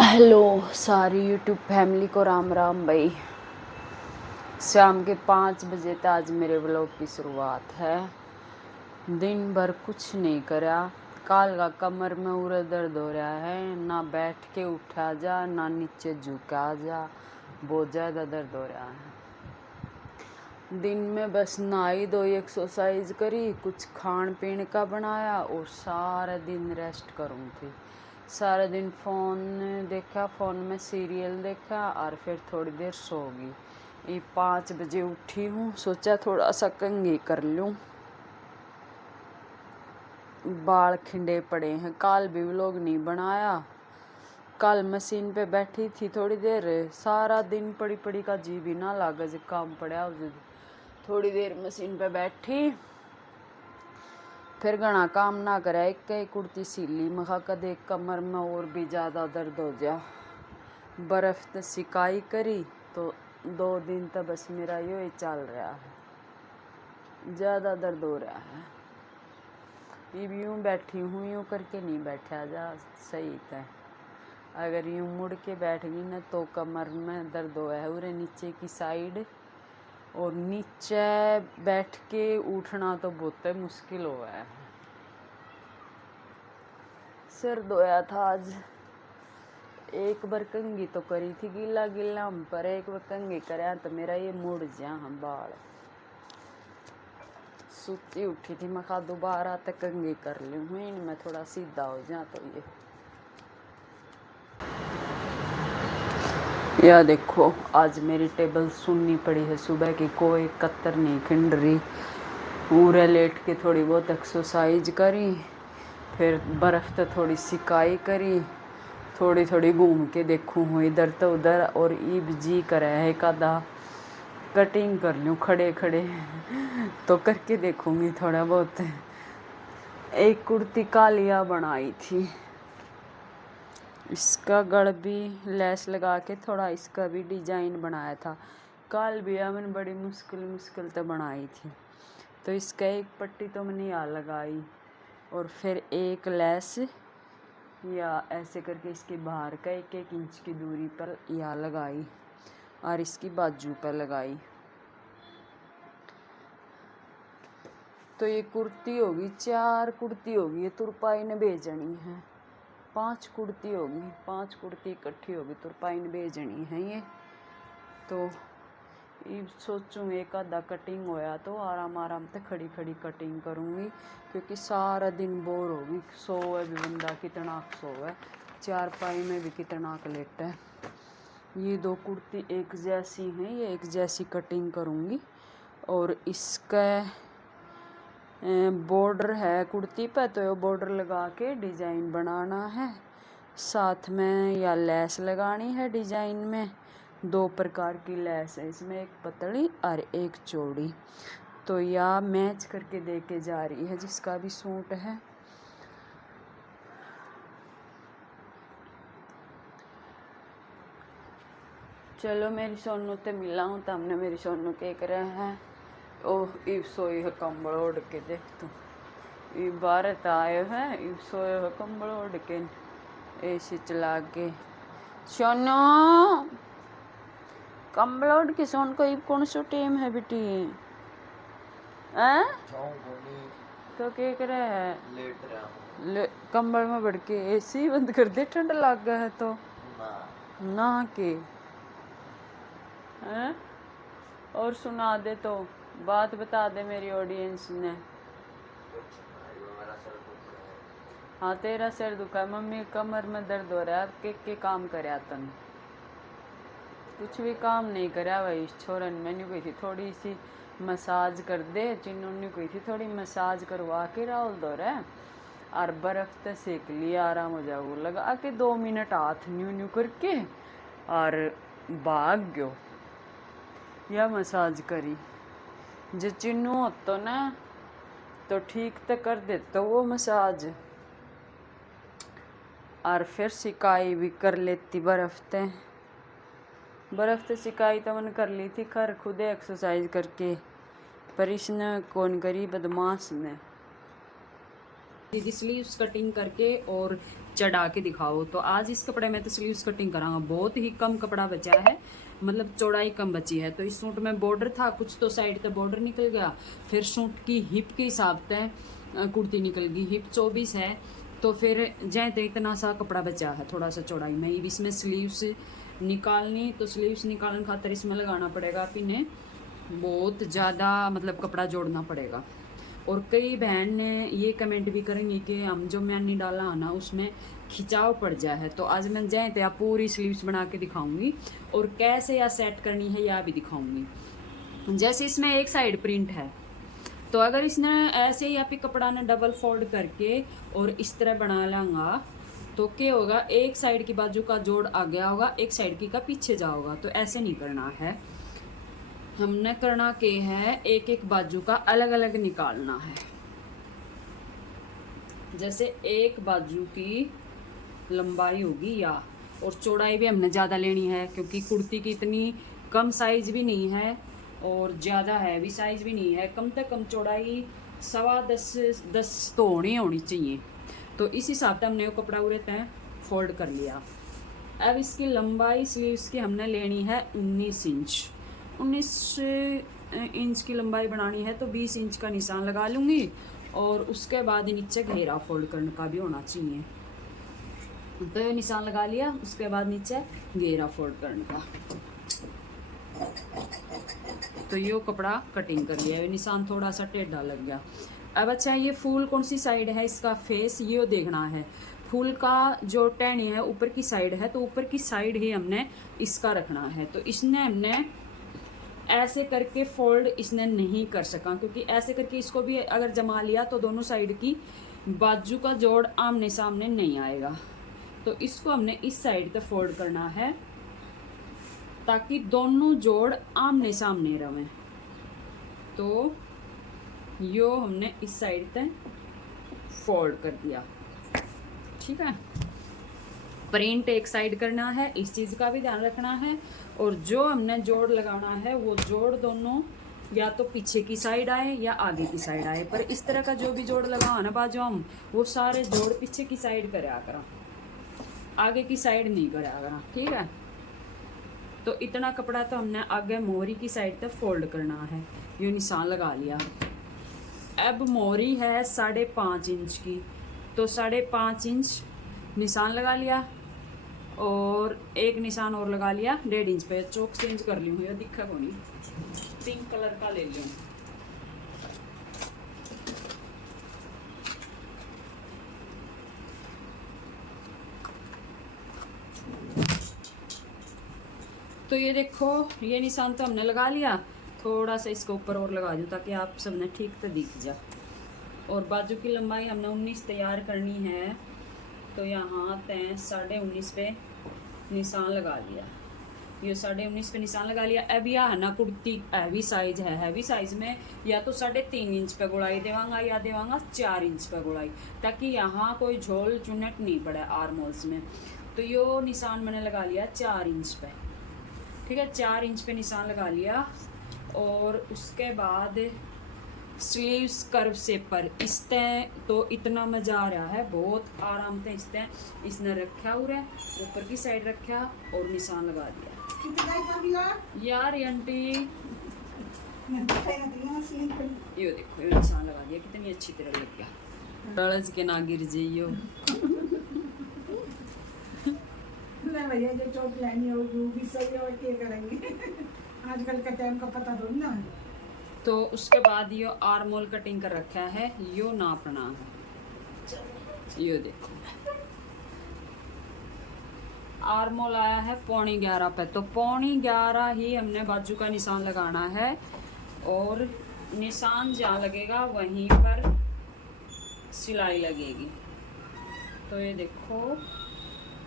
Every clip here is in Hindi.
हेलो सारी यूट्यूब फैमिली को राम राम भाई। शाम के 5 बजे तक आज मेरे व्लॉग की शुरुआत है। दिन भर कुछ नहीं करा। काल का कमर में उरे दर्द हो रहा है, ना बैठ के उठा जा ना नीचे झुका जा, बहुत ज़्यादा दर्द हो रहा है। दिन में बस नहाई धोई एक्सरसाइज करी, कुछ खान पीने का बनाया और सारा दिन रेस्ट करूँ थी। सारा दिन फ़ोन देखा, फ़ोन में सीरियल देखा और फिर थोड़ी देर सो गई। ये 5 बजे उठी हूँ, सोचा थोड़ा सा कंघी कर लूँ। बाल खिंडे पड़े हैं, कल भी व्लॉग नहीं बनाया। कल मशीन पे बैठी थी थोड़ी देर, सारा दिन पड़ी पड़ी का जी भी ना लागे जब काम पड़ा उस थोड़ी देर मशीन पे बैठी, फिर घना काम ना करा, एक कुर्ती सीली मखा कदे कमर में और भी ज़्यादा दर्द हो जा। बर्फ़ तो सिकाई करी तो 2 दिन तक बस मेरा यो ही चल रहा है, ज़्यादा दर्द हो रहा है। ये यूँ बैठी हूँ, यूँ करके नहीं बैठा जा सही है। अगर यूँ मुड़ के बैठ गई ना तो कमर में दर्द हो है उरे नीचे की साइड, और नीचे बैठ के उठना तो बहुत मुश्किल हो है। सिर धोया था आज, एक बार कंघी तो करी थी गीला गीला पर एक बार कंघी कराया तो मेरा ये मुड़ जा हम बाल। सुती उठी थी, मैं कहा दोबारा तक कंघी कर लूँ, मैं थोड़ा सीधा हो जा। तो यह देखो आज मेरी टेबल सुननी पड़ी है सुबह की, कोई कत्तर नहीं खिंड रही। पूरे लेट के थोड़ी बहुत एक्सरसाइज करी, फिर बर्फ़ तो थोड़ी सिकाई करी, थोड़ी थोड़ी घूम के देखूँ हूँ इधर तो उधर, और ईब जी करे है कदा कटिंग कर लूँ खड़े खड़े तो करके देखूँगी थोड़ा बहुत। एक कुर्ती कालिया बनाई थी, इसका गढ़ भी लेस लगा के थोड़ा इसका भी डिजाइन बनाया था। कल भी मैंने बड़ी मुश्किल तो बनाई थी। तो इसका एक पट्टी तो मैंने यहाँ लगाई और फिर एक लेस या ऐसे करके इसके बाहर का 1-1 इंच की दूरी पर यहाँ लगाई और इसकी बाजू पर लगाई। तो ये कुर्ती होगी, 4 कुर्ती होगी, ये तुरपाई ने भेजनी है। 5 कुर्ती होगी, 5 कुर्ती इकट्ठी होगी, तुरपाई ने भेजनी है ये। तो ये सोचूँ एक आधा कटिंग होया तो आराम से खड़ी खड़ी कटिंग करूँगी, क्योंकि सारा दिन बोर होगी। सोए भी बंदा कितना सोए, 4 पाई में भी कितना लेट है। ये 2 कुर्ती एक जैसी हैं, ये एक जैसी कटिंग करूँगी। और इसका बॉर्डर है कुर्ती पे, तो ये बॉर्डर लगा के डिज़ाइन बनाना है। साथ में या लेस लगानी है डिज़ाइन में। 2 प्रकार की लेस है इसमें, एक पतली और एक चौड़ी। तो या मैच करके दे के जा रही है जिसका भी सूट है। चलो मेरी सोनू ते मिला हूँ तो हमने मेरी सोनू के करे हैं। ओह इब सोई है कंबल ओढ़ के, देख तू इब भारत आए हैं, इब सोए है कंबल ओढ़ के एसी चला के। सोनू कंबल ओढ़ के सोन को, इब कौन सा टेम है बेटी तो क्या करे है लेट रहा कंबल में बढ़ के। एसी बंद कर दे, ठंड लग गया है तो ना के हैं। और सुना दे तो बात बता दे मेरी ऑडियंस ने। हाँ तेरा सिर दुखा है, मम्मी कमर में दर्द हो रहा है। अब के काम करे तन, कुछ भी काम नहीं करा भाई छोरन। मैंने कही थी थोड़ी सी मसाज कर दे, चिन्होंने कही थी थोड़ी मसाज करवा के राहुल दो रहे और बर्फ़ तो सेक लिया, आराम हो जाओ। लगा के 2 मिनट हाथ न्यू न्यू करके और भाग गयो या मसाज करी। जो चिन्नू होतो ना तो ठीक तो कर देता वो मसाज, और फिर सिकाई भी कर लेती बर्फ़ ते सिकाई तो मैंने कर ली थी खर खुद एक्सरसाइज करके, पर इसने कौन करी बदमाश ने। दीदी स्लीव्स कटिंग करके और चढ़ा के दिखाओ। तो आज इस कपड़े में तो स्लीव्स कटिंग करांगा, बहुत ही कम कपड़ा बचा है, मतलब चौड़ाई कम बची है। तो इस सूट में बॉर्डर था कुछ, तो साइड तक बॉर्डर निकल गया, फिर सूट की हिप के हिसाब से कुर्ती निकल गई, हिप 24 है, तो फिर जैसे तो इतना सा कपड़ा बचा है थोड़ा सा चौड़ाई में। इसमें स्लीव्स निकालनी, तो स्लीव्स निकालने खातर इसमें लगाना पड़ेगा पिने, बहुत ज़्यादा मतलब कपड़ा जोड़ना पड़ेगा। और कई बहन ने ये कमेंट भी करेंगी कि हम जो मैंने डाला है ना उसमें खिंचाव पड़ जाए है। तो आज मैं जाए तो पूरी स्लीव्स बना के दिखाऊंगी और कैसे या सेट करनी है या भी दिखाऊंगी। जैसे इसमें एक साइड प्रिंट है, तो अगर इसने ऐसे ही आप कपड़ा ने डबल फोल्ड करके और इस तरह बना लांगा तो क्या होगा, एक साइड की बाजू का जोड़ आ गया होगा, एक साइड की का पीछे जाओगा। तो ऐसे नहीं करना है, हमने करना के है एक एक बाजू का अलग अलग निकालना है। जैसे एक बाजू की लंबाई होगी या, और चौड़ाई भी हमने ज़्यादा लेनी है क्योंकि कुर्ती की इतनी कम साइज भी नहीं है और ज़्यादा हैवी साइज भी नहीं है, कम से कम चौड़ाई 10.25 तो होनी चाहिए। तो इस हिसाब से हमने वो कपड़ा उरे तय फोल्ड कर लिया। अब इसकी लंबाई स्लीव्स की हमने लेनी है 19 इंच। 19 इंच की लंबाई बनानी है तो 20 इंच का निशान लगा लूँगी और उसके बाद नीचे घेरा फोल्ड करने का भी होना चाहिए। तो ये निशान लगा लिया, उसके बाद नीचे घेरा फोल्ड करने का। तो ये कपड़ा कटिंग कर लिया, ये निशान थोड़ा सा टेढ़ा लग गया। अब अच्छा, ये फूल कौन सी साइड है, इसका फेस ये देखना है। फूल का जो टहनी है ऊपर की साइड है, तो ऊपर की साइड ही हमने इसका रखना है। तो इसने हमने ऐसे करके फोल्ड इसने नहीं कर सका, क्योंकि ऐसे करके इसको भी अगर जमा लिया तो दोनों साइड की बाजू का जोड़ आमने सामने नहीं आएगा। तो इसको हमने इस साइड तक फोल्ड करना है ताकि दोनों जोड़ आमने सामने रहे। तो यो हमने इस साइड तक फोल्ड कर दिया, ठीक है। प्रिंट एक साइड करना है, इस चीज़ का भी ध्यान रखना है। और जो हमने जोड़ लगाना है वो जोड़ दोनों या तो पीछे की साइड आए या आगे की साइड आए, पर इस तरह का जो भी जोड़ लगा ना बाजू हम, वो सारे जोड़ पीछे की साइड करा करा, आगे की साइड नहीं करा करा, ठीक है। तो इतना कपड़ा तो हमने आगे मोहरी की साइड तक फोल्ड करना है। ये निशान लगा लिया। अब मोहरी है 5.5 इंच की, तो 5.5 इंच निशान लगा लिया और एक निशान और लगा लिया 1.5 इंच पे। चौक चेंज कर ली हूँ, ये दिखा को नहीं, पिंक कलर का ले लूँ। तो ये देखो, ये निशान तो हमने लगा लिया, थोड़ा सा इसको ऊपर और लगा दूँ ताकि आप सबने ठीक तो दिख जाए। और बाजू की लंबाई हमने 19 तैयार करनी है, तो यहाँ तय 19.5 पे निशान लगा लिया। ये 19.5 पे निशान लगा लिया। अब यह है ना कुर्ती हैवी साइज है, हैवी साइज में या तो 3.5 इंच पे गुड़ाई देवांगा या देवांगा 4 इंच पे गुड़ाई, ताकि यहाँ कोई झोल चुनट नहीं पड़े आर्मोल्स में। तो यो निशान मैंने लगा लिया 4 इंच पे, ठीक है। 4 इंच पे निशान लगा लिया और उसके बाद स्लीव्स कर्व शेपर इस तय, तो इतना मजा आ रहा है, बहुत आराम से इस तय इसने रखा हुआ, ऊपर की साइड रखा और निशान लगा दिया। यार आंटी यो देखो, ये निशान लगा दिया, कितनी अच्छी तरह लग गया, डरज के ना गिर जाइयो। भैया जो चोट लेनी होगी वो भी सही है, और क्या करेंगे आजकल का टाइम का पता थोड़ी ना। तो उसके बाद यो आर्मोल कटिंग कर रखा है, यो नापना है। यो देखो आर्मोल आया है 11.25 पे, तो 11.25 ही हमने बाजू का निशान लगाना है और निशान जहाँ लगेगा वहीं पर सिलाई लगेगी। तो ये देखो,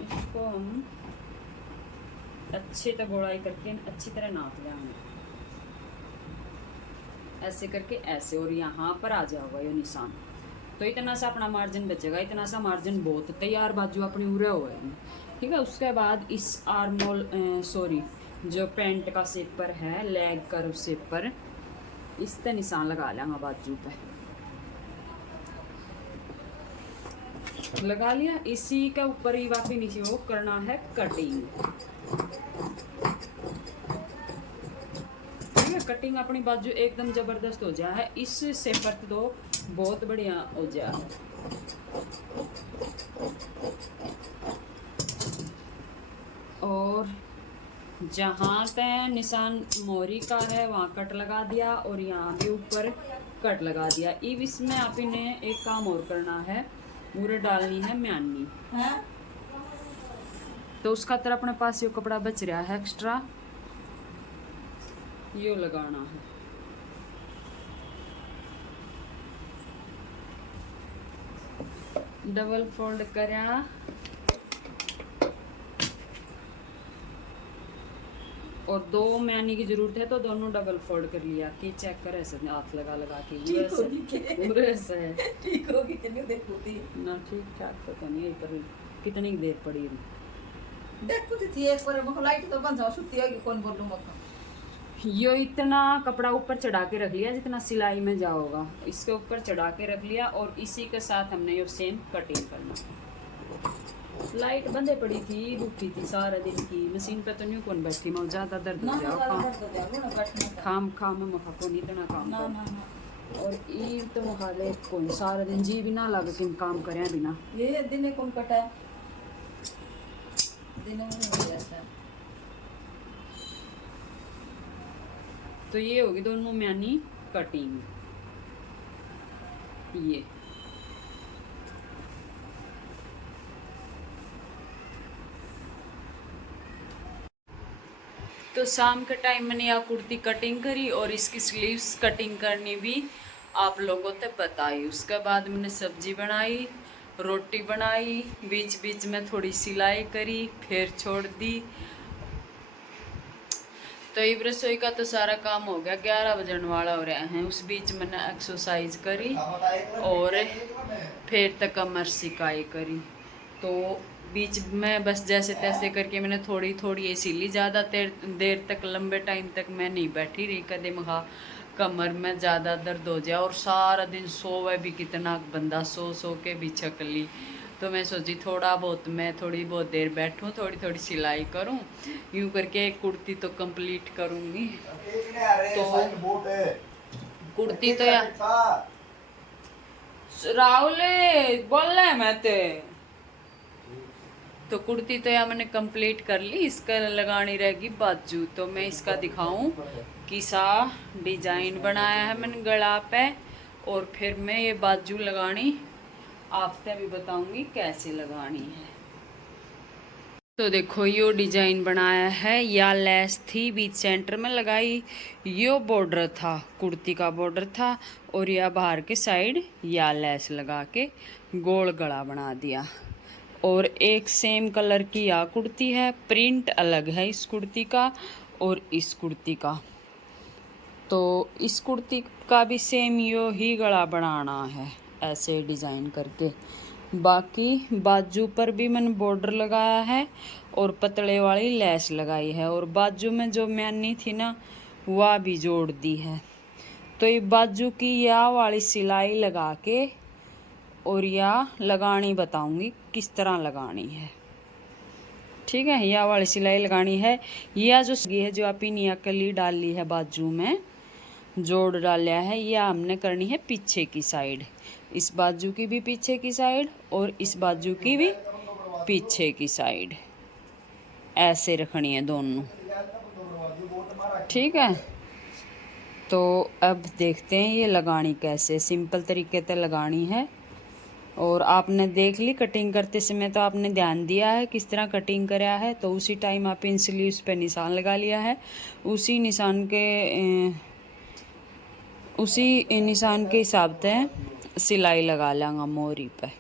इसको हम अच्छे से गोलाई करके अच्छी तरह नाप लेंगे, ऐसे करके ऐसे, और यहाँ पर आ जाएगा ये निशान। तो इतना सा अपना मार्जिन बचेगा, इतना सा मार्जिन बहुत तैयार बाजू अपनी उरे हुए हैं, ठीक है। उसके बाद इस आर्मोल जो पैंट का शेपर है, लेग कर्व शेपर, इस पे निशान लगा लेंगे बाजू पे। लगा लिया। इसी के ऊपर ही वापस नीचे वो करना है कटिंग। ठीक है, कटिंग अपनी बाजू एकदम जबरदस्त हो जाए है, इससे परत दो बहुत बढ़िया हो जाए है। और जहाँ तय निशान मोरी का है वहाँ कट लगा दिया और यहाँ भी ऊपर कट लगा दिया। अब इसमें आप इन्हें एक काम और करना है, पूरे डालनी है म्यानी। तो उसका तरह अपने पास ये कपड़ा बच रहा है एक्स्ट्रा, यो लगाना है। डबल फोल्ड करा और दो म्यानी की जरूरत है तो दोनों डबल फोल्ड कर लिया कि चेक कर ऐसे हाथ लगा लगा के है ठीक होगी कि नहीं देखूती ना। ठीक ठाक तो नहीं है, पर कितनी देर पड़ी देखूती थी एक बार मको लाइट तो बंद हो सुती होगी कौन बोलूं मको। यो इतना कपड़ा ऊपर चढ़ा के रख लिया जितना सिलाई में जाओगा, इसके ऊपर चढ़ा के रख लिया और इसी के साथ हमने यो सेम कटिंग करना। लाइट बंदे पड़ी थी, दुखी थी सारा दिन की, मशीन पे तो नहीं कौन बैठी, मैं ज्यादा दर्द हो जाओ खाम खाम में मखा को नहीं इतना काम कर। और ई तो मुखाले कोई सारा दिन जी भी ना लगे कि काम करें बिना। ये दिन कौन कटा दिन में हो जाता। तो ये होगी दोनों म्यानी कटिंग। ये तो शाम के टाइम मैंने यहाँ कुर्ती कटिंग करी और इसकी स्लीव्स कटिंग करनी भी आप लोगों तक बताई। उसके बाद मैंने सब्जी बनाई, रोटी बनाई, बीच बीच में थोड़ी सिलाई करी, फिर छोड़ दी। तो ये रसोई का तो सारा काम हो गया, 11 बजने वाला हो रहा है। उस बीच मैंने एक्सरसाइज करी और फिर तक कमर सिकाई करी। तो बीच में बस जैसे तैसे करके मैंने थोड़ी थोड़ी ये सिली, ज़्यादा देर तक लंबे टाइम तक मैं नहीं बैठी रही, कदे मखा कमर में ज़्यादा दर्द हो जाए। और सारा दिन सोवे भी कितना बंदा, सो सो के भी छक ली। तो मैं सोची थोड़ा बहुत मैं थोड़ी बहुत देर बैठूं, थोड़ी थोड़ी सिलाई करूं, यूं करके एक कुर्ती तो कंप्लीट करूंगी। तो कुर्ती तो यार राहुल बोल रहा है मैं तो कुर्ती तो यार मैंने कंप्लीट कर ली। इसका लगानी रहेगी बाजू। तो मैं इसका दिखाऊं किसा डिजाइन बनाया है मैंने गला पे, और फिर मैं ये बाजू लगानी आपसे भी बताऊंगी कैसे लगानी है। तो देखो यो डिजाइन बनाया है, या लेस थी बीच सेंटर में लगाई, यो बॉर्डर था कुर्ती का बॉर्डर था, और या बाहर के साइड या लेस लगा के गोल गला बना दिया। और एक सेम कलर की या कुर्ती है, प्रिंट अलग है इस कुर्ती का और इस कुर्ती का। तो इस कुर्ती का भी सेम यो ही गला बनाना है ऐसे डिज़ाइन करके। बाकी बाजू पर भी मैंने बॉर्डर लगाया है और पतले वाली लेस लगाई है, और बाजू में जो म्यानी थी ना वह भी जोड़ दी है। तो ये बाजू की या वाली सिलाई लगा के और या लगानी बताऊंगी किस तरह लगानी है। ठीक है, या वाली सिलाई लगानी है। या जो है जो आप निया कली डाली है बाजू में जोड़ डाला है, या हमने करनी है पीछे की साइड, इस बाजू की भी पीछे की साइड और इस बाजू की भी पीछे की साइड, ऐसे रखनी है दोनों। ठीक है, तो अब देखते हैं ये लगानी कैसे। सिंपल तरीके से लगानी है। और आपने देख ली कटिंग करते समय, तो आपने ध्यान दिया है किस तरह कटिंग कराया है। तो उसी टाइम आप इन स्लीव्स पे निशान लगा लिया है, उसी निशान के हिसाब से सिलाई लगा लेंगे मोरी पे।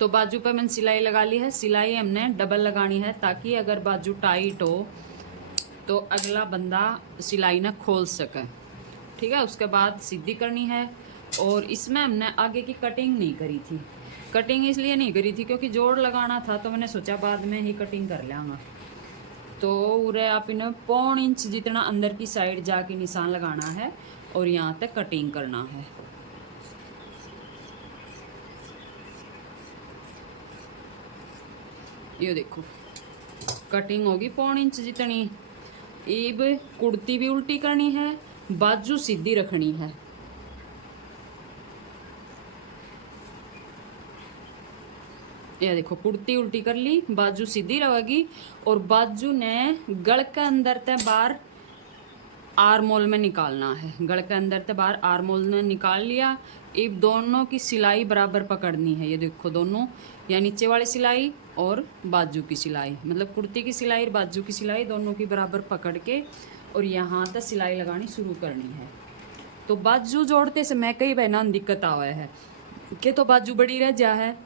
तो बाजू पे मैंने सिलाई लगा ली है। सिलाई हमने डबल लगानी है ताकि अगर बाजू टाइट हो तो अगला बंदा सिलाई ना खोल सके। ठीक है, उसके बाद सीधी करनी है। और इसमें हमने आगे की कटिंग नहीं करी थी, कटिंग इसलिए नहीं करी थी क्योंकि जोड़ लगाना था, तो मैंने सोचा बाद में ही कटिंग कर लेंगा। तो उरे आप इन्हें 1.5 इंच जितना अंदर की साइड जाके निशान लगाना है और यहाँ तक कटिंग करना है। ये देखो कटिंग होगी 1.5 इंच जितनी। अब कुर्ती भी उल्टी करनी है, बाजू सीधी रखनी है। ये देखो कुर्ती उल्टी कर ली, बाजू सीधी रहेगी और बाजू ने गल के अंदर ते बाहर आर्मोल में निकालना है। गल के अंदर ते बाहर आर्मोल ने निकाल लिया। अब दोनों की सिलाई बराबर पकड़नी है। ये देखो दोनों, या नीचे वाली सिलाई और बाजू की सिलाई, मतलब कुर्ती की सिलाई और बाजू की सिलाई दोनों की बराबर पकड़ के और यहाँ तक सिलाई लगानी शुरू करनी है। तो बाजू जोड़ते समय कई बहना दिक्कत आवा है कि तो बाजू बड़ी रह जा है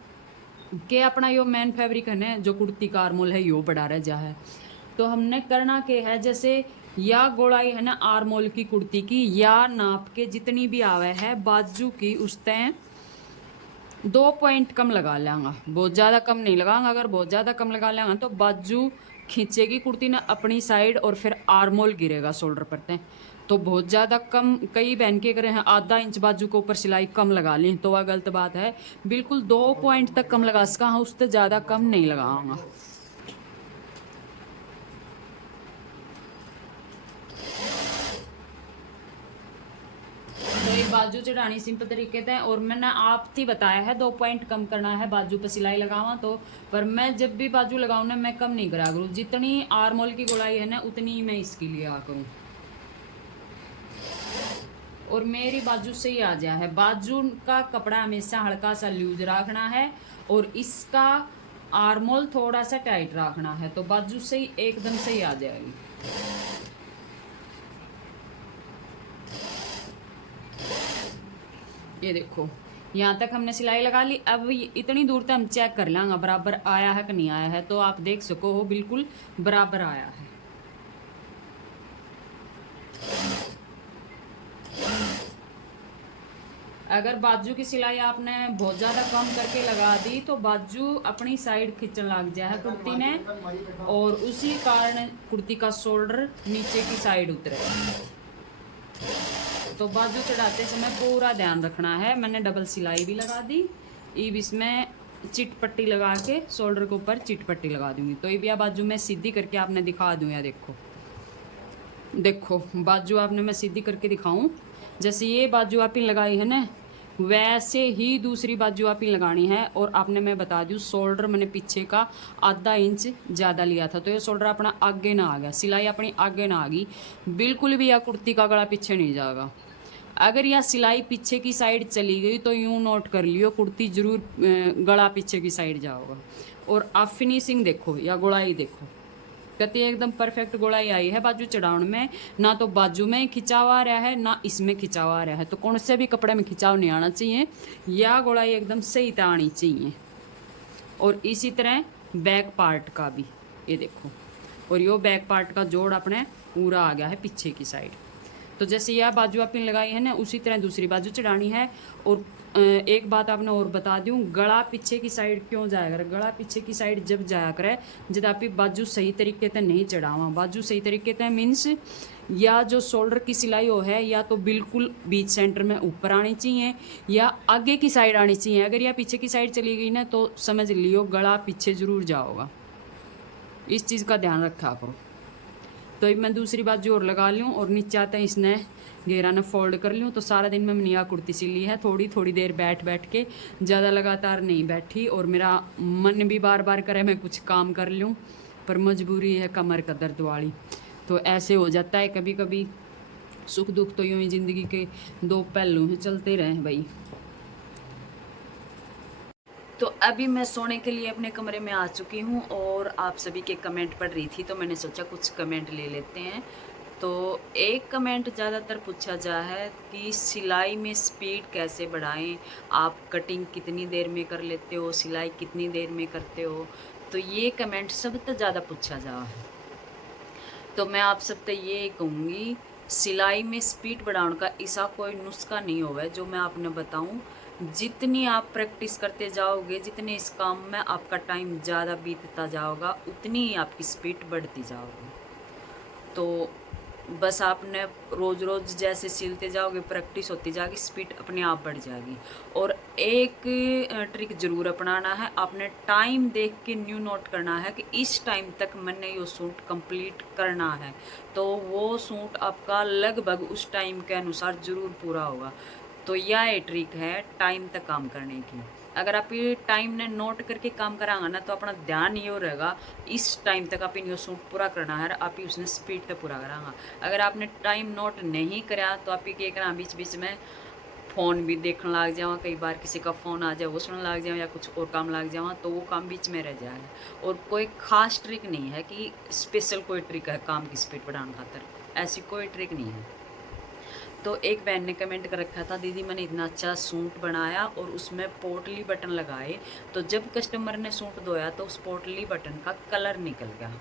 कि अपना यो मेन फैब्रिक है ना, जो कुर्ती का आर्मोल है यो बड़ा रह जा है। तो हमने करना के है, जैसे या गोलाई है ना आर्मोल की कुर्ती की, या नाप के जितनी भी आवे है बाजू की उस तय 2 पॉइंट कम लगा लेंगा। बहुत ज़्यादा कम नहीं लगाऊंगा। अगर बहुत ज़्यादा कम लगा लेंगा तो बाजू खींचेगी कुर्ती ना अपनी साइड और फिर आर्मोल गिरेगा शोल्डर पर तय। तो बहुत ज़्यादा कम, कई बहन के करे हैं आधा इंच बाजू के ऊपर सिलाई कम लगा ली, तो वह गलत बात है। बिल्कुल 2 पॉइंट तक कम लगा सका, उससे ज़्यादा कम नहीं लगाऊंगा। तो ये बाजू चढ़ानी सिंपल तरीके से, और मैंने आप ही बताया है 2 पॉइंट कम करना है बाजू पे सिलाई लगावा तो। पर मैं जब भी बाजू लगाऊँ ना मैं कम नहीं करा करूँ, जितनी आर्मोल की गोलाई है ना उतनी ही मैं इसकी लिया करूँ और मेरी बाजू से ही आ जाए है। बाजू का कपड़ा हमेशा हल्का सा लूज रखना है और इसका आर्मोल थोड़ा सा टाइट रखना है, तो बाजू से ही एकदम सही आ जाएगी। ये देखो यहाँ तक हमने सिलाई लगा ली। अब इतनी दूर तक हम चेक कर लेंगे बराबर आया है कि नहीं आया है। तो आप देख सको हो बिल्कुल बराबर आया है। अगर बाजू की सिलाई आपने बहुत ज़्यादा कम करके लगा दी तो बाजू अपनी साइड खींचने लग जाए है कुर्ती ने, और उसी कारण कुर्ती का शोल्डर नीचे की साइड उतरे। तो बाजू चढ़ाते समय पूरा ध्यान रखना है। मैंने डबल सिलाई भी लगा दी। अब इसमें चिट पट्टी लगा के शोल्डर के ऊपर चिट पट्टी लगा दूंगी। तो ये बाजू मैं सीधी करके आपने दिखा दूँ। या देखो देखो बाजू आपने मैं सीधी करके दिखाऊं। जैसे ये बाजू आपने लगाई है ना, वैसे ही दूसरी बाजू आपने लगानी है। और आपने मैं बता दूँ शोल्डर मैंने पीछे का आधा इंच ज़्यादा लिया था, तो ये शोल्डर अपना आगे ना आ गया, सिलाई अपनी आगे ना आ गई बिल्कुल भी। यह कुर्ती का गला पीछे नहीं जाएगा। अगर यह सिलाई पीछे की साइड चली गई तो यूँ नोट कर लियो कुर्ती जरूर गला पीछे की साइड जाओगा। और आप फिनिशिंग देखो या गोलाई देखो, कहती है एकदम परफेक्ट गोलाई आई है बाजू चढ़ाउन में। ना तो बाजू में खिंचाव आ रहा है ना इसमें खिंचाव आ रहा है। तो कौन से भी कपड़े में खिंचाव नहीं आना चाहिए, या गोलाई एकदम सही तरह आनी चाहिए। और इसी तरह बैक पार्ट का भी ये देखो, और यो बैक पार्ट का जोड़ अपने पूरा आ गया है पीछे की साइड। तो जैसे यह बाजू आपने लगाई है ना, उसी तरह दूसरी बाजू चढ़ानी है। और एक बात आपने और बता दूं, गला पीछे की साइड क्यों जाया करे। गला पीछे की साइड जब जाया करे जब आप बाजू सही तरीके से नहीं चढ़ावा। बाजू सही तरीके से मीन्स या जो शोल्डर की सिलाई हो है या तो बिल्कुल बीच सेंटर में ऊपर आनी चाहिए या आगे की साइड आनी चाहिए। अगर यह पीछे की साइड चली गई ना तो समझ लियो गला पीछे जरूर जाओगा। इस चीज़ का ध्यान रखा करो। तो अब मैं दूसरी बाजू और लगा लूँ और नीचे आते हैं इसने घेरा न फोल्ड कर लूँ। तो सारा दिन मैं मनिया कुर्ती सिली है, थोड़ी थोड़ी देर बैठ बैठ के, ज़्यादा लगातार नहीं बैठी। और मेरा मन भी बार बार करे मैं कुछ काम कर लूँ, पर मजबूरी है कमर का दर्द वाली। तो ऐसे हो जाता है कभी कभी। सुख दुख तो यूँ ही ज़िंदगी के 2 पहलू हैं, चलते रहें भाई। तो अभी मैं सोने के लिए अपने कमरे में आ चुकी हूँ और आप सभी के कमेंट पढ़ रही थी, तो मैंने सोचा कुछ कमेंट ले लेते हैं। तो एक कमेंट ज़्यादातर पूछा जा है कि सिलाई में स्पीड कैसे बढ़ाएं, आप कटिंग कितनी देर में कर लेते हो, सिलाई कितनी देर में करते हो। तो ये कमेंट सबसे ज़्यादा पूछा जा है। तो मैं आप सबसे ये कहूँगी, सिलाई में स्पीड बढ़ाने का ऐसा कोई नुस्खा नहीं होगा जो मैं आपने बताऊँ। जितनी आप प्रैक्टिस करते जाओगे, जितने इस काम में आपका टाइम ज़्यादा बीतता जाओगा, उतनी ही आपकी स्पीड बढ़ती जाओगी। तो बस आपने रोज़ रोज़ जैसे सिलते जाओगे, प्रैक्टिस होती जाएगी, स्पीड अपने आप बढ़ जाएगी। और एक ट्रिक ज़रूर अपनाना है, आपने टाइम देख के न्यू नोट करना है कि इस टाइम तक मैंने ये सूट कंप्लीट करना है, तो वो सूट आपका लगभग उस टाइम के अनुसार ज़रूर पूरा होगा। तो यह ट्रिक है टाइम तक काम करने की। अगर आप ये टाइम ने नोट करके काम करांगा ना, तो अपना ध्यान ये रहेगा इस टाइम तक आप इन सूट पूरा करना है, आप ही उसने स्पीड पे पूरा करांगा। अगर आपने टाइम नोट नहीं करा तो आप ये करा बीच बीच में फ़ोन भी देखने लग जाओ, कई बार किसी का फ़ोन आ जाए वो सुनने लग जाओ, या कुछ और काम लग जाओ, तो वो काम बीच में रह जाए। और कोई ख़ास ट्रिक नहीं है कि स्पेशल कोई ट्रिक है काम की स्पीड बढ़ाने खातर, ऐसी कोई ट्रिक नहीं है। तो एक बहन ने कमेंट कर रखा था, दीदी मैंने इतना अच्छा सूट बनाया और उसमें पोटली बटन लगाए, तो जब कस्टमर ने सूट धोया तो उस पोटली बटन का कलर निकल गया।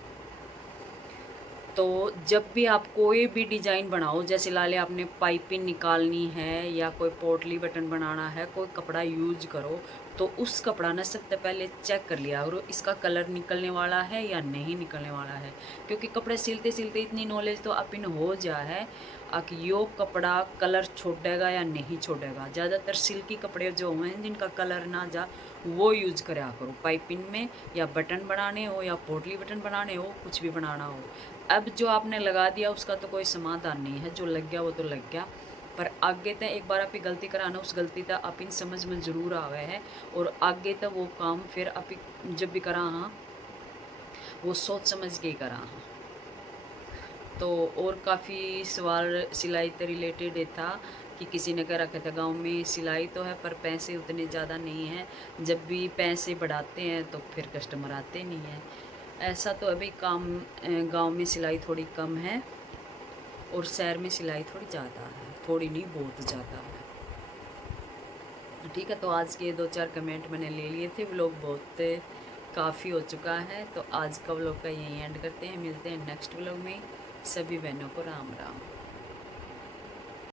तो जब भी आप कोई भी डिज़ाइन बनाओ, जैसे लाले आपने पाइपिंग निकालनी है या कोई पोटली बटन बनाना है, कोई कपड़ा यूज करो, तो उस कपड़ा ना सबसे पहले चेक कर लिया करो इसका कलर निकलने वाला है या नहीं निकलने वाला है। क्योंकि कपड़े सिलते सिलते इतनी नॉलेज तो अपिन हो जा है कि यो कपड़ा कलर छोड़ेगा या नहीं छोड़ेगा। ज़्यादातर सिल्की कपड़े जो हुए हैं जिनका कलर ना जा, वो यूज करा करो पाइपिंग में, या बटन बनाने हो या पोटली बटन बनाने हो, कुछ भी बनाना हो। अब जो आपने लगा दिया उसका तो कोई समाधान नहीं है, जो लग गया वो तो लग गया। पर आगे तक एक बार आप गलती कराना, उस गलती तक आप इन समझ में ज़रूर आवे है, और आगे तक वो काम फिर आप जब भी करा हाँ वो सोच समझ के ही करा हाँ। तो और काफ़ी सवाल सिलाई से रिलेटेड था कि किसी ने कह रखा था गांव में सिलाई तो है पर पैसे उतने ज़्यादा नहीं हैं, जब भी पैसे बढ़ाते हैं तो फिर कस्टमर आते नहीं हैं। ऐसा तो अभी काम गांव में सिलाई थोड़ी कम है और शहर में सिलाई थोड़ी ज़्यादा है, थोड़ी नहीं बहुत ज़्यादा है। ठीक है, तो आज के 2-4 कमेंट मैंने ले लिए थे, व्लॉग बहुत काफ़ी हो चुका है, तो आज का व्लॉग का यहीं एंड करते हैं। मिलते हैं नेक्स्ट व्लॉग में। सभी बहनों को राम राम।